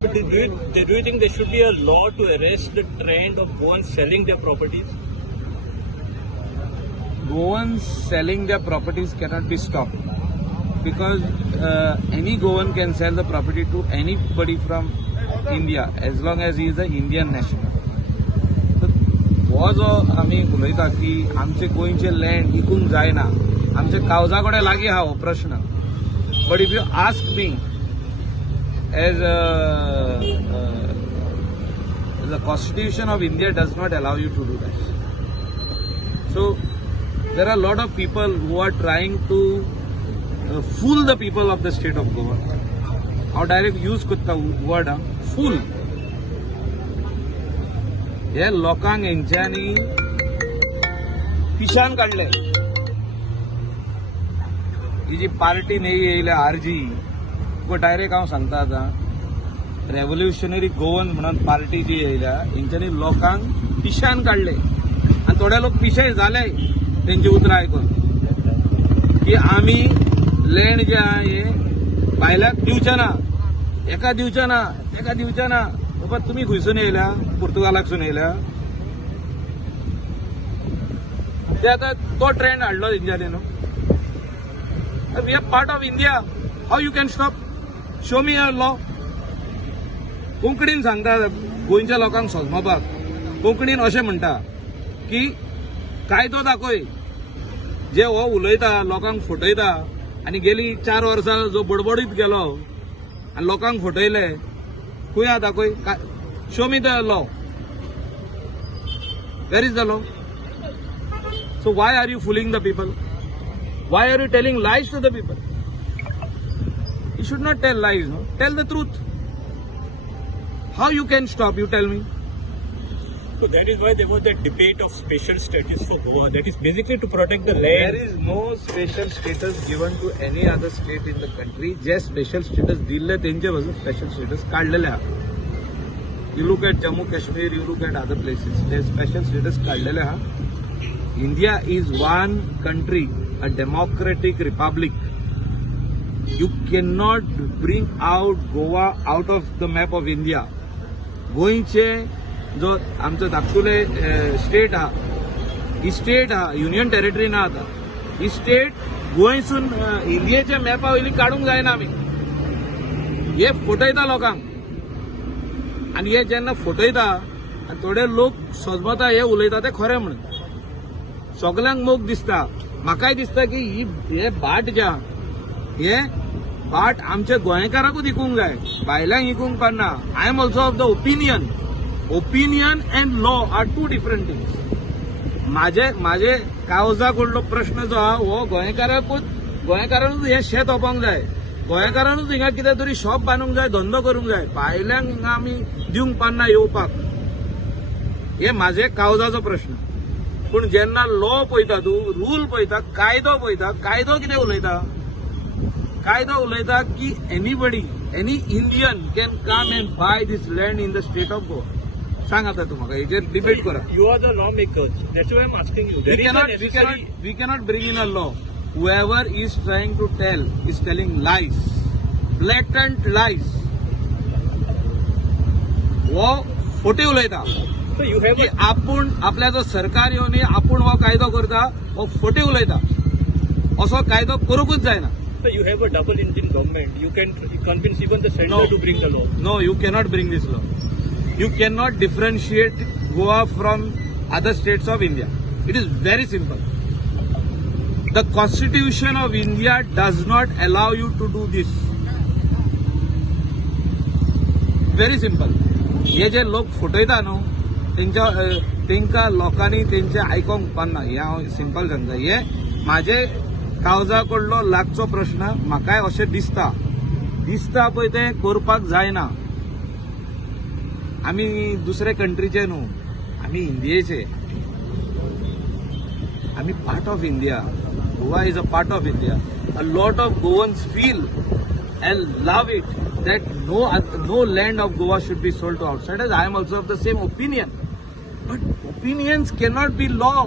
But do you think there should be a law to arrest the trend of Goans selling their properties? Goans selling their properties cannot be stopped because any Goan can sell the property to anybody from India as long as he is an Indian national. हो जो आम्ही उलयता की आमचे गोंयचे land विकूंक जायना आमचे कावजा कडेन लागीं आहा हो प्रश्न but if you ask me as the Constitution of India does not allow you to do that. So there are a lot of people who are trying to fool the people of the state of Goa. How direct use kutta word fool. हे लोकांक हेंच्यांनी पिशान काढले ही जी party नाही येयल्या RG direct हांव सांगता आतां revolutionary Goan म्हणून party जी येयल्या हेंच्यांनी लोकांक पिशान काढले आनी थोडे लोक पिशे झाले तेंची उतरां आयकून की आमी लँड जे आहा हे भायल्याक दिवचे ना एका दिवचे ना एका दिवचे ना बाबा तुम्ही खंयसून येयल्या पुर्तुगालाकसून येयल्या ते आतां तो ट्रेंड हाडलो तेंच्यांनी न्हू we are part of India how you can stop show me a law कोंकणीन सांगता गोंयच्या लोकांक समजपाक कोंकणीन अशें म्हणटा की कायदो दाखय जे हो उलयता लोकांक फटयता आनी गेली 4 वर्सां जो बडबडीत गेलो आनी लोकांक फटयले खंय आहा दाखय show me the law where is the law so why are you fooling the people why are you telling lies to the people You should not tell lies, no? Tell the truth. How you can stop, you tell me. So that is why there was that debate of special status for Goa. That is basically to protect the land. There is no special status given to any other state in the country. Just special status dille त्यांचे पासून special status काढलेले आहा. You look at Jammu Kashmir, you look at other places. There special status काढलेले आहा. India is one country, a democratic republic. You cannot bring out Goa out of the map of India. गोंयचे जो आमचो धाकटुले state आहा ही state आहा union territory ना आता ही state गोंयसून इंडियेच्या मॅपा वयली काडूंक जायना आमी हे फटयता लोकांक आनी हे जेन्ना फटयता आनी थोडे लोक सोजमता हे उलयता ते खरें म्हणून सगल्यांक मोग दिसता म्हाकाय दिसता की हे बाट जे आहा हे बाट आमच्या गोंयकाराकूच विकूंक जाय भायल्यांक विकूंक पाडना I am also of the opinion and law are two different things माझे कावजा कडलो प्रश्न जो आहा हो गोंयकारानूच हे शेत ओपोंक जाय गोंयकारानूच हिंगा कितें तरी शॉप बांदूंक जाय धंदो करूंक जाय भायल्यांक हिंगा आमी दिवंक पाडना येवपाक हे म्हाजे कावजाचो प्रश्न पूण जेन्ना लॉ पळयता तूं रूल पळयता कायदो कितें उलयता कायदो उलयता की anybody any Indian can come and buy this land in the state of Goa सांग आता तू म्हाका हेजेर डिबेट करा You are the lawmakers. That's why I'm asking you. we cannot bring in a law. Whoever is trying to tell is telling lies, blatant lies. वो खोटे उलयता So you have की आपूण आपल्या जो सरकार येवन आपूण हो कायदो करता हो खोटे उलयता असो कायदो करूंकूच जायना. So you have a double engine government. You can convince even the center to bring the law. No, you cannot bring this law. You cannot differentiate Goa from other states of India. It is very simple. The Constitution of India does not allow you to do this. Very simple. हे जे लोक फटयता न्हू तेंका लोकांनी तेंचे आयकोंक पाडना हे हांव simple सांगता हे म्हाजे कावजा कडलो लागचो प्रश्न म्हाकाय अशें दिसता पळय तें करपाक जायना आमी दुसरे कंट्रीचे न्हू आमी इंडियेचे आमी part of India Goa is a part of India a lot of Goans feel and love it that no land of Goa should be sold to outsiders. I am also of the same opinion. But opinions cannot be law.